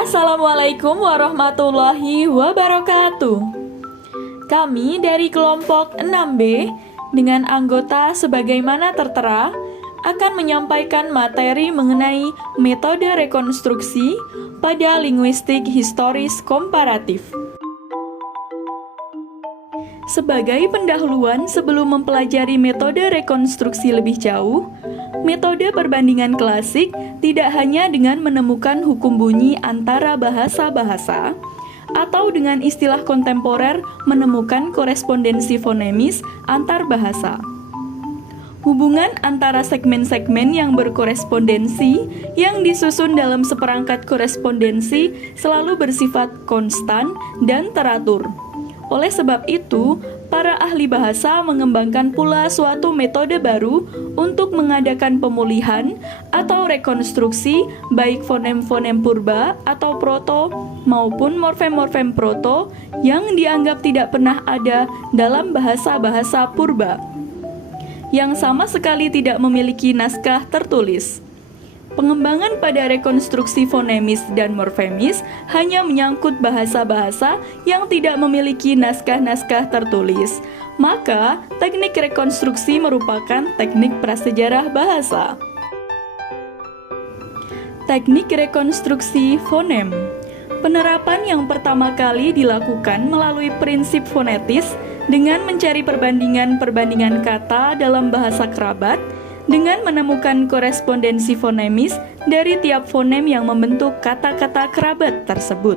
Assalamualaikum warahmatullahi wabarakatuh. Kami dari kelompok 6B dengan anggota sebagaimana tertera akan menyampaikan materi mengenai metode rekonstruksi pada linguistik historis komparatif. Sebagai pendahuluan sebelum mempelajari metode rekonstruksi lebih jauh, metode perbandingan klasik tidak hanya dengan menemukan hukum bunyi antara bahasa-bahasa, atau dengan istilah kontemporer menemukan korespondensi fonemis antar bahasa. Hubungan antara segmen-segmen yang berkorespondensi yang disusun dalam seperangkat korespondensi selalu bersifat konstan dan teratur. Oleh sebab itu, para ahli bahasa mengembangkan pula suatu metode baru untuk mengadakan pemulihan atau rekonstruksi baik fonem-fonem purba atau proto maupun morfem-morfem proto yang dianggap tidak pernah ada dalam bahasa-bahasa purba, yang sama sekali tidak memiliki naskah tertulis. Pengembangan pada rekonstruksi fonemis dan morfemis hanya menyangkut bahasa-bahasa yang tidak memiliki naskah-naskah tertulis. Maka, teknik rekonstruksi merupakan teknik prasejarah bahasa. Teknik rekonstruksi fonem. Penerapan yang pertama kali dilakukan melalui prinsip fonetis dengan mencari perbandingan-perbandingan kata dalam bahasa kerabat dengan menemukan korespondensi fonemis dari tiap fonem yang membentuk kata-kata kerabat tersebut.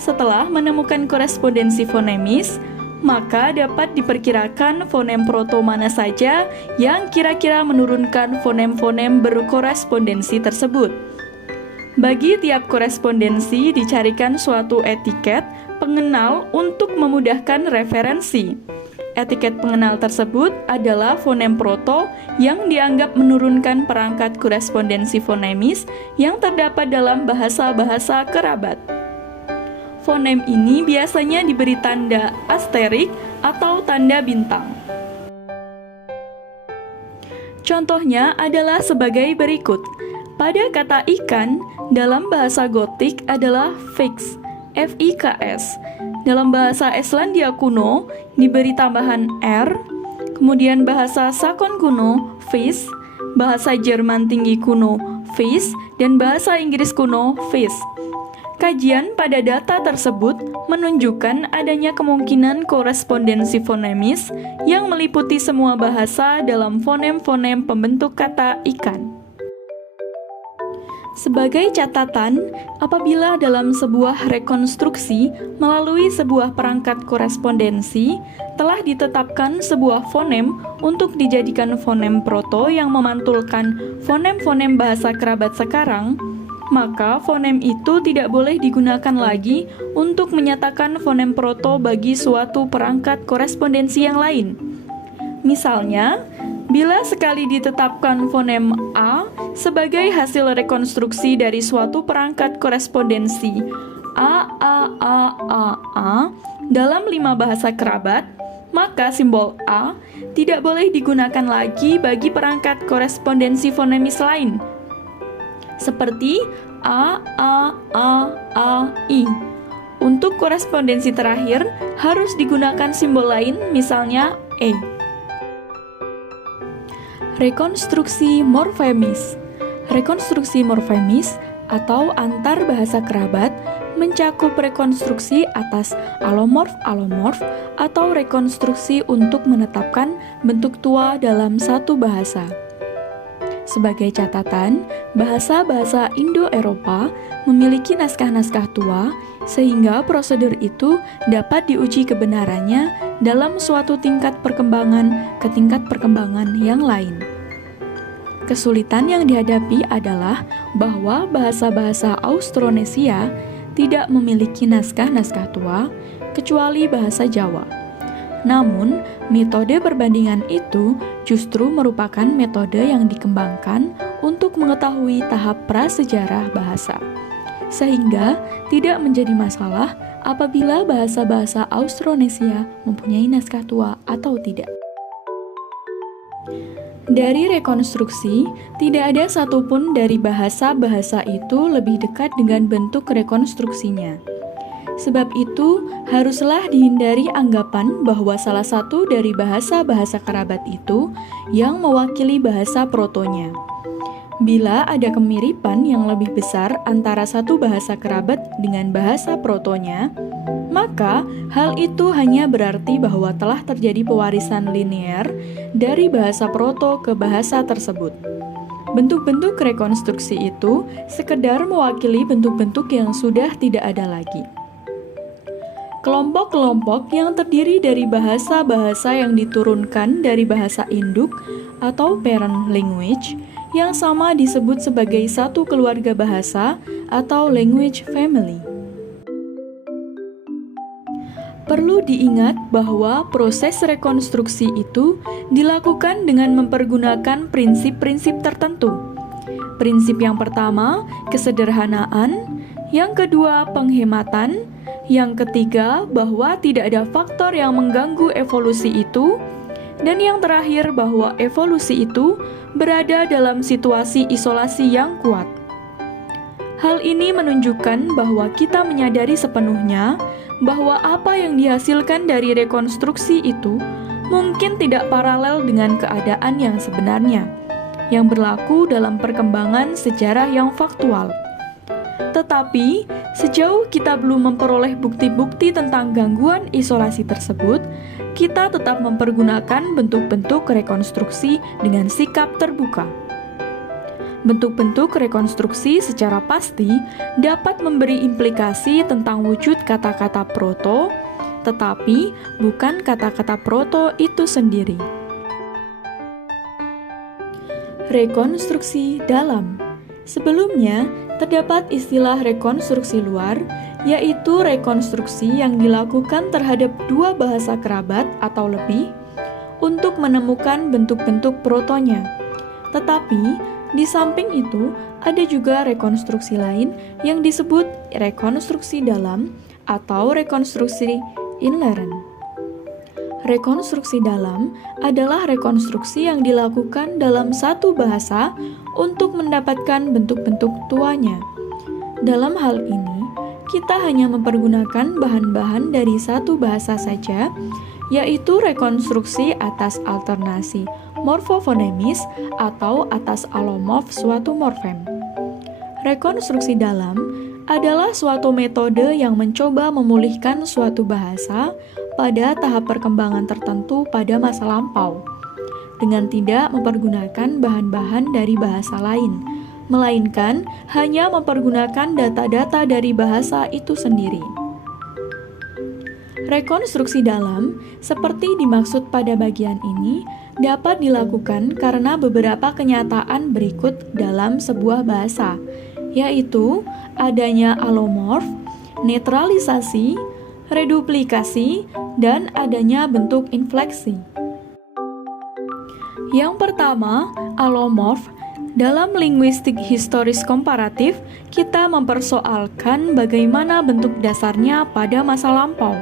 Setelah menemukan korespondensi fonemis, maka dapat diperkirakan fonem proto mana saja yang kira-kira menurunkan fonem-fonem berkorespondensi tersebut. Bagi tiap korespondensi dicarikan suatu etiket pengenal untuk memudahkan referensi. Etiket pengenal tersebut adalah fonem proto yang dianggap menurunkan perangkat korespondensi fonemis yang terdapat dalam bahasa-bahasa kerabat. Fonem ini biasanya diberi tanda asterik atau tanda bintang. Contohnya adalah sebagai berikut. Pada kata ikan, dalam bahasa Gotik adalah fix, F-I-K-S. Dalam bahasa Islandia kuno diberi tambahan R, kemudian bahasa Sakon kuno fish, bahasa Jerman tinggi kuno fish, dan bahasa Inggris kuno fish. Kajian pada data tersebut menunjukkan adanya kemungkinan korespondensi fonemis yang meliputi semua bahasa dalam fonem-fonem pembentuk kata ikan. Sebagai catatan, apabila dalam sebuah rekonstruksi melalui sebuah perangkat korespondensi telah ditetapkan sebuah fonem untuk dijadikan fonem proto yang memantulkan fonem-fonem bahasa kerabat sekarang, maka fonem itu tidak boleh digunakan lagi untuk menyatakan fonem proto bagi suatu perangkat korespondensi yang lain. Misalnya, bila sekali ditetapkan fonem A sebagai hasil rekonstruksi dari suatu perangkat korespondensi A dalam 5 bahasa kerabat, maka simbol A tidak boleh digunakan lagi bagi perangkat korespondensi fonemis lain, seperti I. Untuk korespondensi terakhir harus digunakan simbol lain, misalnya E. Rekonstruksi morfemis. Rekonstruksi morfemis atau antar bahasa kerabat mencakup rekonstruksi atas alomorf atau rekonstruksi untuk menetapkan bentuk tua dalam satu bahasa. Sebagai catatan, bahasa-bahasa Indo-Eropa memiliki naskah-naskah tua sehingga prosedur itu dapat diuji kebenarannya dalam suatu tingkat perkembangan ke tingkat perkembangan yang lain. Kesulitan yang dihadapi adalah bahwa bahasa-bahasa Austronesia tidak memiliki naskah-naskah tua kecuali bahasa Jawa. Namun, metode perbandingan itu justru merupakan metode yang dikembangkan untuk mengetahui tahap prasejarah bahasa, sehingga tidak menjadi masalah apabila bahasa-bahasa Austronesia mempunyai naskah tua atau tidak. Dari rekonstruksi, tidak ada satupun dari bahasa-bahasa itu lebih dekat dengan bentuk rekonstruksinya. Sebab itu, haruslah dihindari anggapan bahwa salah satu dari bahasa-bahasa kerabat itu yang mewakili bahasa protonya. Bila ada kemiripan yang lebih besar antara satu bahasa kerabat dengan bahasa protonya, maka hal itu hanya berarti bahwa telah terjadi pewarisan linear dari bahasa proto ke bahasa tersebut. Bentuk-bentuk rekonstruksi itu sekedar mewakili bentuk-bentuk yang sudah tidak ada lagi. Kelompok-kelompok yang terdiri dari bahasa-bahasa yang diturunkan dari bahasa induk atau parent language yang sama disebut sebagai satu keluarga bahasa atau language family. Perlu diingat bahwa proses rekonstruksi itu dilakukan dengan mempergunakan prinsip-prinsip tertentu. Prinsip yang pertama, kesederhanaan, yang kedua, penghematan, yang ketiga, bahwa tidak ada faktor yang mengganggu evolusi itu, dan yang terakhir bahwa evolusi itu berada dalam situasi isolasi yang kuat. Hal ini menunjukkan bahwa kita menyadari sepenuhnya bahwa apa yang dihasilkan dari rekonstruksi itu mungkin tidak paralel dengan keadaan yang sebenarnya, yang berlaku dalam perkembangan sejarah yang faktual. Tetapi, sejauh kita belum memperoleh bukti-bukti tentang gangguan isolasi tersebut, kita tetap mempergunakan bentuk-bentuk rekonstruksi dengan sikap terbuka. Bentuk-bentuk rekonstruksi secara pasti dapat memberi implikasi tentang wujud kata-kata proto, tetapi bukan kata-kata proto itu sendiri. Rekonstruksi dalam. Sebelumnya, terdapat istilah rekonstruksi luar, yaitu rekonstruksi yang dilakukan terhadap dua bahasa kerabat atau lebih untuk menemukan bentuk-bentuk protonya. Tetapi, di samping itu, ada juga rekonstruksi lain yang disebut rekonstruksi dalam atau rekonstruksi inherent. Rekonstruksi dalam adalah rekonstruksi yang dilakukan dalam satu bahasa untuk mendapatkan bentuk-bentuk tuanya. Dalam hal ini, kita hanya mempergunakan bahan-bahan dari satu bahasa saja, yaitu rekonstruksi atas alternasi morfofonemis atau atas alomorf suatu morfem. Rekonstruksi dalam adalah suatu metode yang mencoba memulihkan suatu bahasa pada tahap perkembangan tertentu pada masa lampau, dengan tidak mempergunakan bahan-bahan dari bahasa lain, melainkan hanya mempergunakan data-data dari bahasa itu sendiri. Rekonstruksi dalam, seperti dimaksud pada bagian ini, dapat dilakukan karena beberapa kenyataan berikut dalam sebuah bahasa, yaitu adanya alomorf, netralisasi, reduplikasi, dan adanya bentuk infleksi. Yang pertama, alomorf. Dalam linguistik historis komparatif, kita mempersoalkan bagaimana bentuk dasarnya pada masa lampau.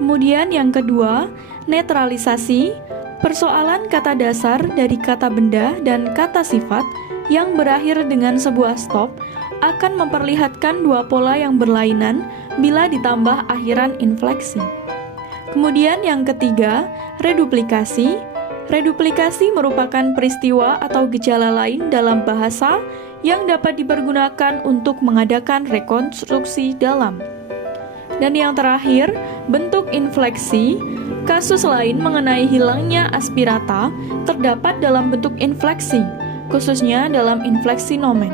Kemudian yang kedua, netralisasi, persoalan kata dasar dari kata benda dan kata sifat yang berakhir dengan sebuah stop akan memperlihatkan dua pola yang berlainan bila ditambah akhiran infleksi. Kemudian yang ketiga, reduplikasi. Reduplikasi merupakan peristiwa atau gejala lain dalam bahasa yang dapat dipergunakan untuk mengadakan rekonstruksi dalam. Dan yang terakhir, bentuk infleksi. Kasus lain mengenai hilangnya aspirata terdapat dalam bentuk infleksi, khususnya dalam infleksi nomen.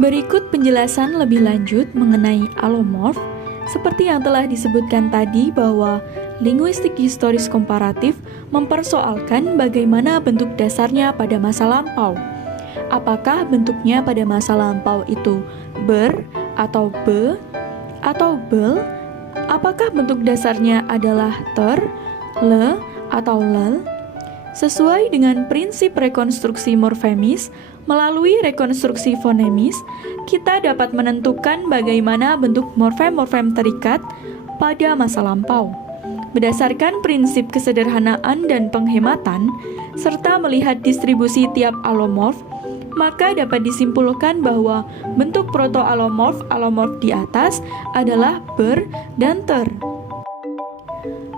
Berikut penjelasan lebih lanjut mengenai alomorf, seperti yang telah disebutkan tadi bahwa linguistik historis komparatif mempersoalkan bagaimana bentuk dasarnya pada masa lampau. Apakah bentuknya pada masa lampau itu ber atau be atau bel? Apakah bentuk dasarnya adalah ter, le, atau lel? Sesuai dengan prinsip rekonstruksi morfemis, melalui rekonstruksi fonemis, kita dapat menentukan bagaimana bentuk morfem-morfem terikat pada masa lampau. Berdasarkan prinsip kesederhanaan dan penghematan, serta melihat distribusi tiap alomorf, maka dapat disimpulkan bahwa bentuk proto-alomorf di atas adalah ber dan ter.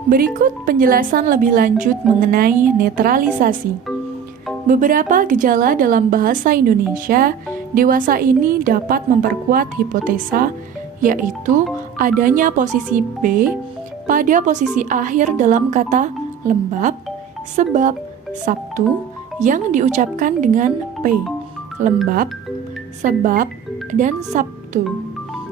Berikut penjelasan lebih lanjut mengenai netralisasi. Beberapa gejala dalam bahasa Indonesia dewasa ini dapat memperkuat hipotesa, yaitu adanya posisi B pada posisi akhir dalam kata lembab, sebab, Sabtu yang diucapkan dengan P, lembab, sebab, dan Sabtu.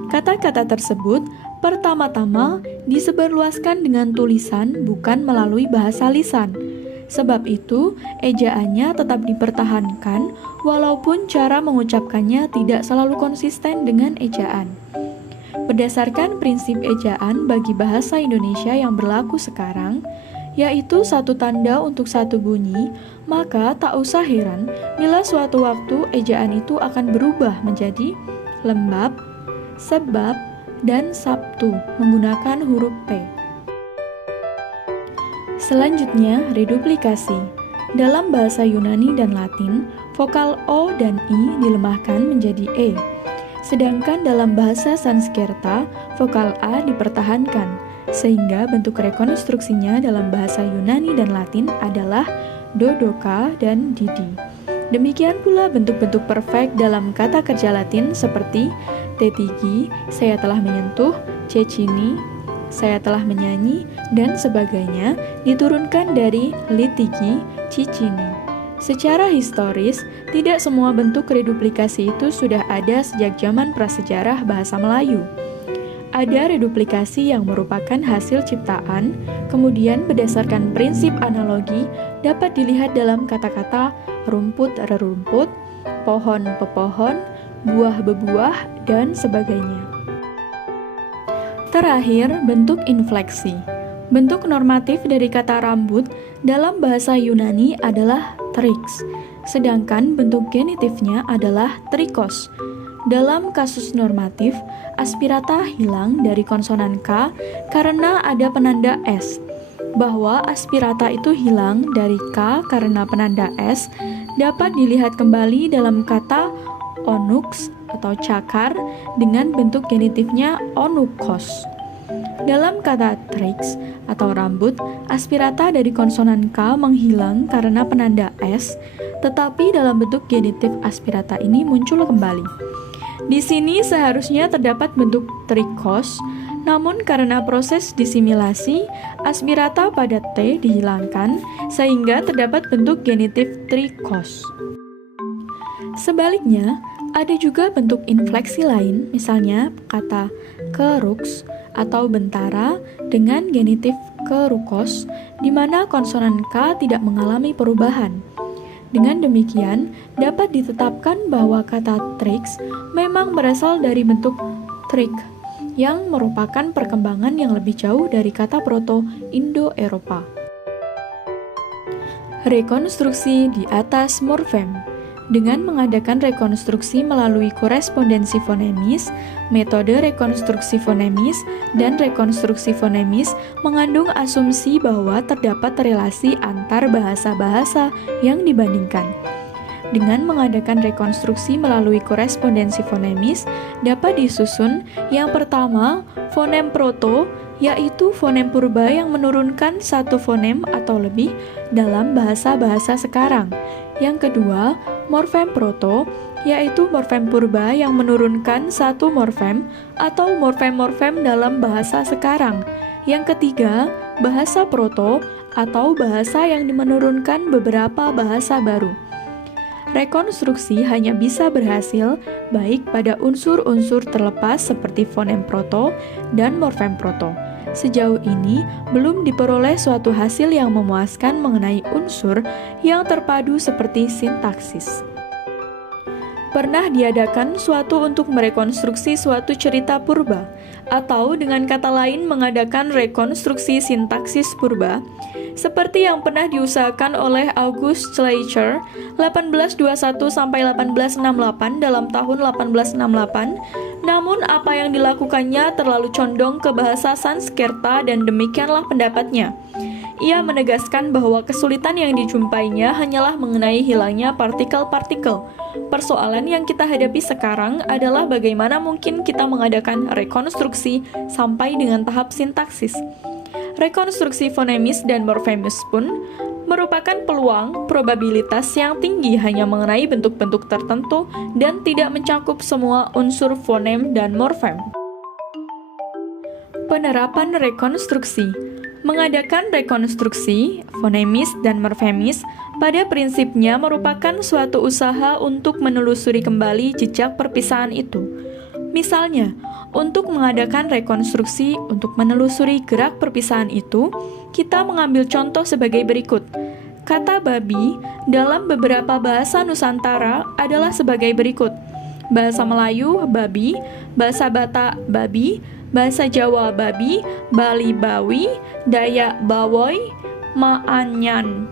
Kata-kata tersebut pertama-tama disebarluaskan dengan tulisan bukan melalui bahasa lisan. Sebab itu, ejaannya tetap dipertahankan walaupun cara mengucapkannya tidak selalu konsisten dengan ejaan. Berdasarkan prinsip ejaan bagi bahasa Indonesia yang berlaku sekarang, yaitu satu tanda untuk satu bunyi, maka tak usah heran bila suatu waktu ejaan itu akan berubah menjadi lembab, sebab, dan Sabtu menggunakan huruf P. Selanjutnya, reduplikasi. Dalam bahasa Yunani dan Latin, vokal O dan I dilemahkan menjadi E. Sedangkan dalam bahasa Sanskerta, vokal A dipertahankan, sehingga bentuk rekonstruksinya dalam bahasa Yunani dan Latin adalah dodoka dan didi. Demikian pula bentuk-bentuk perfect dalam kata kerja Latin seperti tetigi, saya telah menyentuh, cecini, saya telah menyanyi, dan sebagainya diturunkan dari litigi, cicini. Secara historis, tidak semua bentuk reduplikasi itu sudah ada sejak zaman prasejarah bahasa Melayu. Ada reduplikasi yang merupakan hasil ciptaan, kemudian berdasarkan prinsip analogi dapat dilihat dalam kata-kata rumput rerumput, pohon pepohon, buah bebuah, dan sebagainya. Terakhir, bentuk infleksi. Bentuk normatif dari kata rambut dalam bahasa Yunani adalah trix, sedangkan bentuk genitifnya adalah trikos. Dalam kasus normatif, aspirata hilang dari konsonan K karena ada penanda S. Bahwa aspirata itu hilang dari K karena penanda S dapat dilihat kembali dalam kata onux atau cakar dengan bentuk genitifnya onukos. Dalam kata trix atau rambut, aspirata dari konsonan K menghilang karena penanda S, tetapi dalam bentuk genitif aspirata ini muncul kembali. Di sini seharusnya terdapat bentuk trikos, namun karena proses disimilasi, aspirata pada T dihilangkan, sehingga terdapat bentuk genitif trikos. Sebaliknya, ada juga bentuk infleksi lain, misalnya kata kerux atau bentara dengan genitif kerukos, di mana konsonan K tidak mengalami perubahan. Dengan demikian, dapat ditetapkan bahwa kata trix memang berasal dari bentuk trik, yang merupakan perkembangan yang lebih jauh dari kata Proto-Indo-Eropa. Rekonstruksi di atas morfem. Dengan mengadakan rekonstruksi melalui korespondensi fonemis, metode rekonstruksi fonemis dan rekonstruksi fonemis mengandung asumsi bahwa terdapat relasi antar bahasa-bahasa yang dibandingkan. Dengan mengadakan rekonstruksi melalui korespondensi fonemis, dapat disusun yang pertama, fonem proto, yaitu fonem purba yang menurunkan satu fonem atau lebih dalam bahasa-bahasa sekarang. Yang kedua, morfem proto, yaitu morfem purba yang menurunkan satu morfem atau morfem-morfem dalam bahasa sekarang. Yang ketiga, bahasa proto atau bahasa yang menurunkan beberapa bahasa baru. Rekonstruksi hanya bisa berhasil baik pada unsur-unsur terlepas seperti fonem proto dan morfem proto. Sejauh ini, belum diperoleh suatu hasil yang memuaskan mengenai unsur yang terpadu seperti sintaksis. Pernah diadakan suatu untuk merekonstruksi suatu cerita purba, atau dengan kata lain mengadakan rekonstruksi sintaksis purba, seperti yang pernah diusahakan oleh August Schleicher 1821-1868 dalam tahun 1868, Namun apa yang dilakukannya terlalu condong ke bahasa Sanskerta dan demikianlah pendapatnya. Ia menegaskan bahwa kesulitan yang dijumpainya hanyalah mengenai hilangnya partikel-partikel. Persoalan yang kita hadapi sekarang adalah bagaimana mungkin kita mengadakan rekonstruksi sampai dengan tahap sintaksis. Rekonstruksi fonemis dan morfemis pun merupakan peluang probabilitas yang tinggi hanya mengenai bentuk-bentuk tertentu dan tidak mencakup semua unsur fonem dan morfem. Penerapan rekonstruksi. Mengadakan rekonstruksi, fonemis dan morfemis pada prinsipnya merupakan suatu usaha untuk menelusuri kembali jejak perpisahan itu. Misalnya, untuk mengadakan rekonstruksi untuk menelusuri gerak perpisahan itu, kita mengambil contoh sebagai berikut. Kata babi dalam beberapa bahasa Nusantara adalah sebagai berikut. Bahasa Melayu, babi, bahasa Batak, babi, bahasa Jawa babi, Bali bawi, Dayak bawoy, Maanyan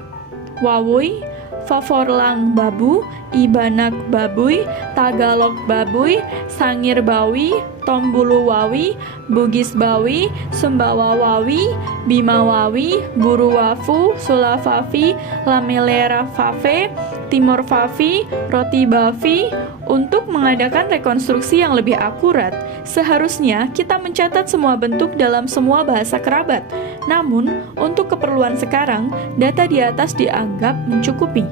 wawoy, Faforlang babu, Ibanak babuy, Tagalog babuy, Sangir bawi, Tombulu wawi, Bugis bawi, Sumbawa wawi, Bima wawi, Buru wafu, Sulafafi, Lamelera fafe, Timur fafi, Roti bafi. Untuk mengadakan rekonstruksi yang lebih akurat, seharusnya kita mencatat semua bentuk dalam semua bahasa kerabat. Namun, untuk keperluan sekarang, data di atas dianggap mencukupi.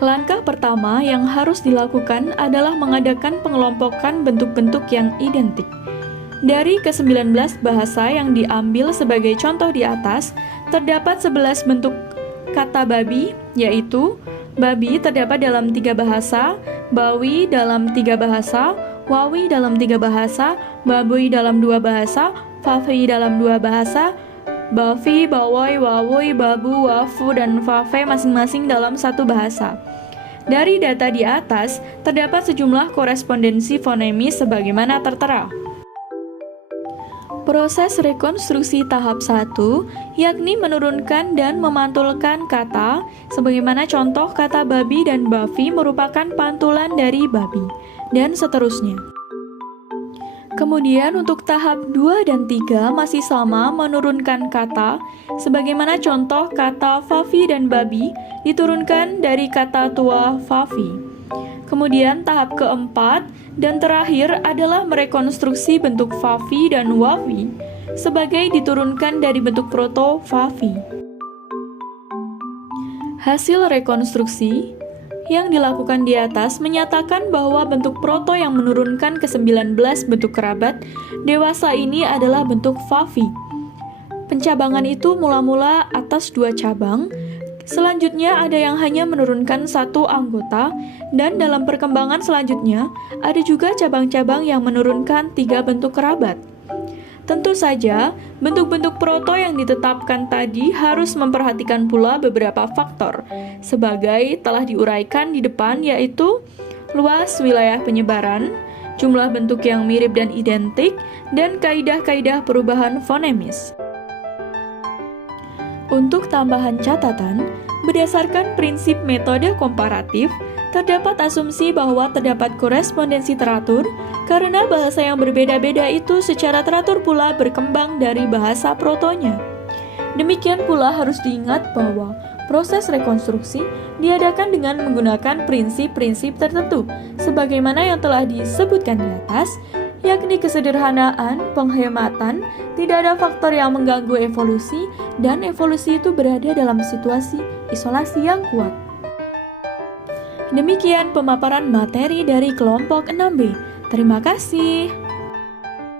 Langkah pertama yang harus dilakukan adalah mengadakan pengelompokan bentuk-bentuk yang identik. Dari ke-19 bahasa yang diambil sebagai contoh di atas, terdapat 11 bentuk kata babi, yaitu babi terdapat dalam 3 bahasa, bawi dalam 3 bahasa, wawi dalam 3 bahasa, babuy dalam 2 bahasa, fafi dalam 2 bahasa, bafi, bawoy, wawoy, babu, wafu, dan fafe masing-masing dalam 1 bahasa. Dari data di atas, terdapat sejumlah korespondensi fonemis sebagaimana tertera. Proses rekonstruksi tahap 1, yakni menurunkan dan memantulkan kata, sebagaimana contoh kata babi dan bafi merupakan pantulan dari babi, dan seterusnya. Kemudian untuk tahap 2 dan 3 masih sama menurunkan kata, sebagaimana contoh kata fafi dan babi diturunkan dari kata tua fafi. Kemudian tahap keempat dan terakhir adalah merekonstruksi bentuk fafi dan wafi sebagai diturunkan dari bentuk proto fafi. Hasil rekonstruksi yang dilakukan di atas menyatakan bahwa bentuk proto yang menurunkan ke-19 bentuk kerabat dewasa ini adalah bentuk fafi. Pencabangan itu mula-mula atas 2 cabang, selanjutnya ada yang hanya menurunkan 1 anggota, dan dalam perkembangan selanjutnya ada juga cabang-cabang yang menurunkan 3 bentuk kerabat. Tentu saja, bentuk-bentuk proto yang ditetapkan tadi harus memperhatikan pula beberapa faktor, sebagai telah diuraikan di depan, yaitu luas wilayah penyebaran, jumlah bentuk yang mirip dan identik, dan kaidah-kaidah perubahan fonemis. Untuk tambahan catatan, berdasarkan prinsip metode komparatif, terdapat asumsi bahwa terdapat korespondensi teratur karena bahasa yang berbeda-beda itu secara teratur pula berkembang dari bahasa protonya. Demikian pula harus diingat bahwa proses rekonstruksi diadakan dengan menggunakan prinsip-prinsip tertentu, sebagaimana yang telah disebutkan di atas, yakni kesederhanaan, penghematan, tidak ada faktor yang mengganggu evolusi, dan evolusi itu berada dalam situasi isolasi yang kuat. Demikian pemaparan materi dari kelompok 6B. Terima kasih.